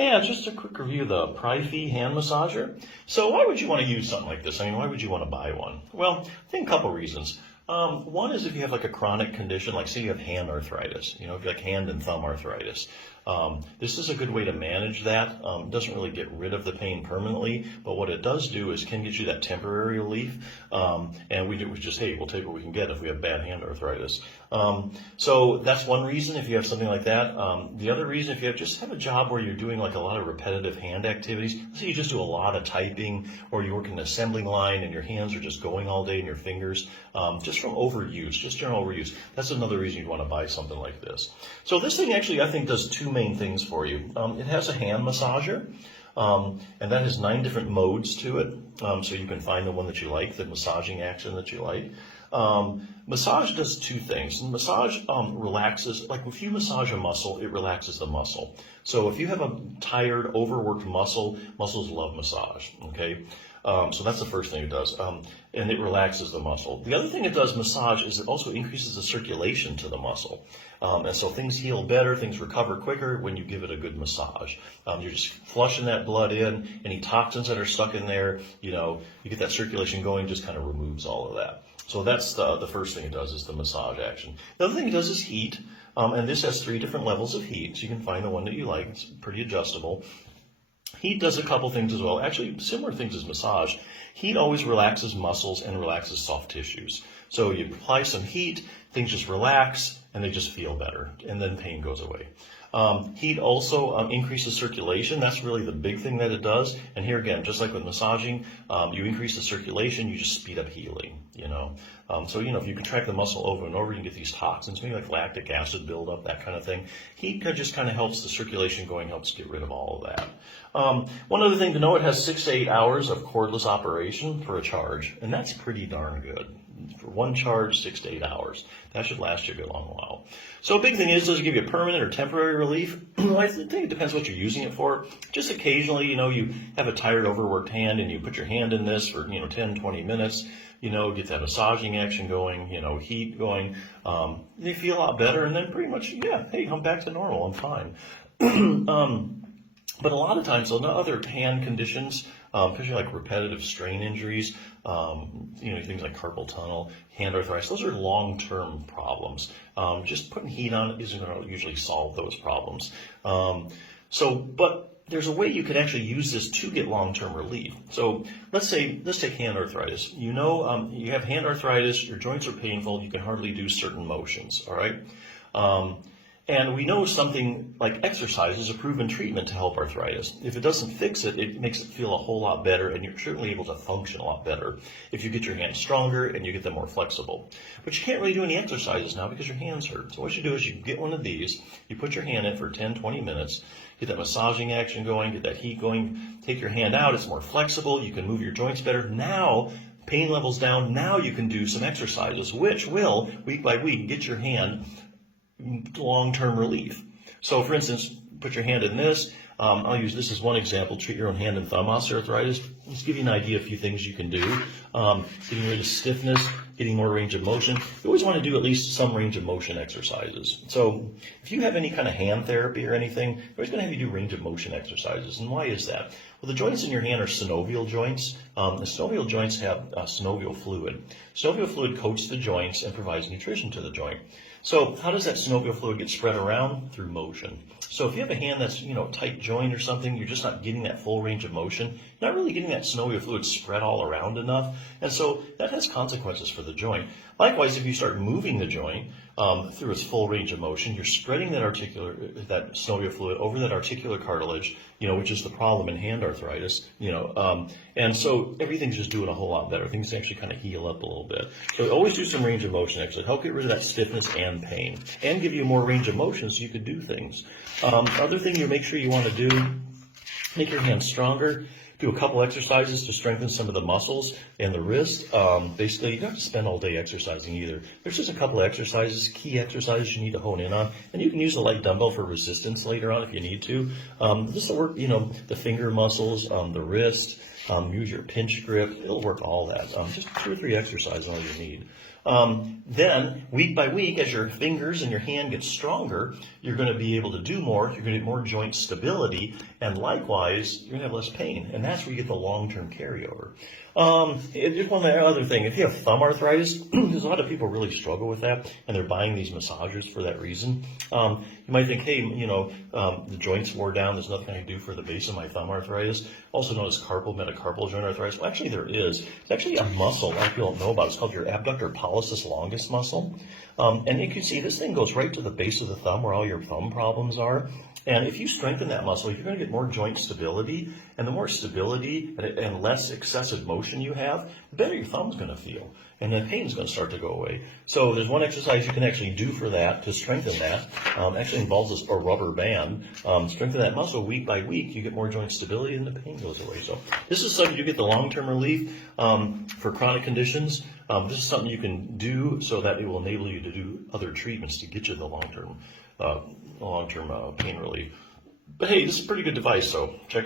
Yeah, just a quick review of the Pryfey hand massager. So why would you want to use something like this? I mean, why would you want to buy one? Well, I think a couple reasons. One is if you have like a chronic condition, like say you have hand arthritis, if you have like hand and thumb arthritis. This is a good way to manage that. It doesn't really get rid of the pain permanently, but what it does do is can get you that temporary relief. And we just, hey, we'll take what we can get if we have bad hand arthritis. So that's one reason if you have something like that. The other reason if you just have a job where you're doing like a lot of repetitive hand activities, so you just do a lot of typing or you work in an assembling line and your hands are just going all day and your fingers, just from overuse, just general overuse. That's another reason you'd want to buy something like this. So this thing actually I think does two main things for you. It has a hand massager. And that has 9 different modes to it, so you can find the one that you like, the massaging action that you like. Massage does 2 things. Massage relaxes, like if you massage a muscle, it relaxes the muscle. So if you have a tired, overworked muscle, muscles love massage, okay? So that's the first thing it does, and it relaxes the muscle. The other thing it does, massage, is it also increases the circulation to the muscle. And so things heal better, things recover quicker when you give it a good massage. You're just flushing that blood in, any toxins that are stuck in there, you get that circulation going, just kind of removes all of that. So that's the first thing it does is the massage action. The other thing it does is heat, and this has 3 different levels of heat, so you can find the one that you like. It's pretty adjustable. Heat does a couple things as well, actually similar things as massage. Heat always relaxes muscles and relaxes soft tissues. So you apply some heat, things just relax, and they just feel better, and then pain goes away. Heat also increases circulation. That's really the big thing that it does. And here again, just like with massaging, you increase the circulation, you just speed up healing, So, if you contract the muscle over and over, you can get these toxins, maybe like lactic acid buildup, that kind of thing. Heat just kind of helps the circulation going, helps get rid of all of that. One other thing to know, it has 6 to 8 hours of cordless operation for a charge, and that's pretty darn good. For one charge, 6 to 8 hours. That should last you a good long while. So a big thing is, does it give you a permanent or temporary relief? I think it depends what you're using it for. Just occasionally, you have a tired, overworked hand and you put your hand in this for, 10, 20 minutes, get that massaging action going, heat going. They feel a lot better and then pretty much, hey, I'm back to normal, I'm fine. But a lot of times, other hand conditions, especially like repetitive strain injuries, things like carpal tunnel, hand arthritis, those are long-term problems. Just putting heat on it isn't going to usually solve those problems. But there's a way you could actually use this to get long-term relief. So let's take hand arthritis. You have hand arthritis, your joints are painful, you can hardly do certain motions, all right? And we know something like exercise is a proven treatment to help arthritis. If it doesn't fix it, it makes it feel a whole lot better, and you're certainly able to function a lot better if you get your hands stronger and you get them more flexible. But you can't really do any exercises now because your hands hurt. So what you do is you get one of these, you put your hand in for 10, 20 minutes, get that massaging action going, get that heat going, take your hand out, it's more flexible, you can move your joints better. Now, pain levels down, now you can do some exercises, which will, week by week, get your hand long-term relief. So for instance, put your hand in this. I'll use this as one example. Treat your own hand and thumb osteoarthritis. Just give you an idea of a few things you can do. Getting rid of stiffness, getting more range of motion. You always want to do at least some range of motion exercises. So if you have any kind of hand therapy or anything, you're always going to have you do range of motion exercises. And why is that? Well, the joints in your hand are synovial joints. The synovial joints have synovial fluid. Synovial fluid coats the joints and provides nutrition to the joint. So how does that synovial fluid get spread around? Through motion. So if you have a hand that's, tight joint or something, you're just not getting that full range of motion. You're not really getting that synovial fluid spread all around enough. And so that has consequences for the joint. Likewise, if you start moving the joint through its full range of motion, you're spreading that synovial fluid over that articular cartilage, which is the problem in hand arthritis, and so everything's just doing a whole lot better. Things actually kind of heal up a little bit. So always do some range of motion exercise. Help get rid of that stiffness and pain, and give you more range of motion so you could do things. Other thing you make sure you want to do, make your hands stronger. Do a couple exercises to strengthen some of the muscles and the wrist. Basically, you don't have to spend all day exercising either. There's just a couple of key exercises you need to hone in on, and you can use a light dumbbell for resistance later on if you need to. This will work, the finger muscles, the wrist, use your pinch grip. It'll work all that. Just 2 or 3 exercises all you need. Then, week by week, as your fingers and your hand get stronger, you're going to be able to do more, you're going to get more joint stability, and likewise, you're going to have less pain. And that's where you get the long-term carryover. Just one other thing, if you have thumb arthritis, because a lot of people really struggle with that, and they're buying these massagers for that reason. You might think, hey, the joints wore down, there's nothing I can do for the base of my thumb arthritis, also known as carpal metacarpal joint arthritis. Well, actually there is. It's actually a muscle a lot of people don't know about. It's called your abductor pollicis longus muscle. And you can see this thing goes right to the base of the thumb where all your thumb problems are. And if you strengthen that muscle, you're going to get more joint stability. And the more stability and less excessive motion you have, the better your thumb's going to feel. And the pain's going to start to go away. So there's one exercise you can actually do for that, to strengthen that. Actually involves a rubber band. Strengthen that muscle week by week, you get more joint stability and the pain goes away. So this is something you get the long-term relief for chronic conditions. This is something you can do so that it will enable you to do other treatments to get you the long-term pain relief. But hey, this is a pretty good device, so check it out.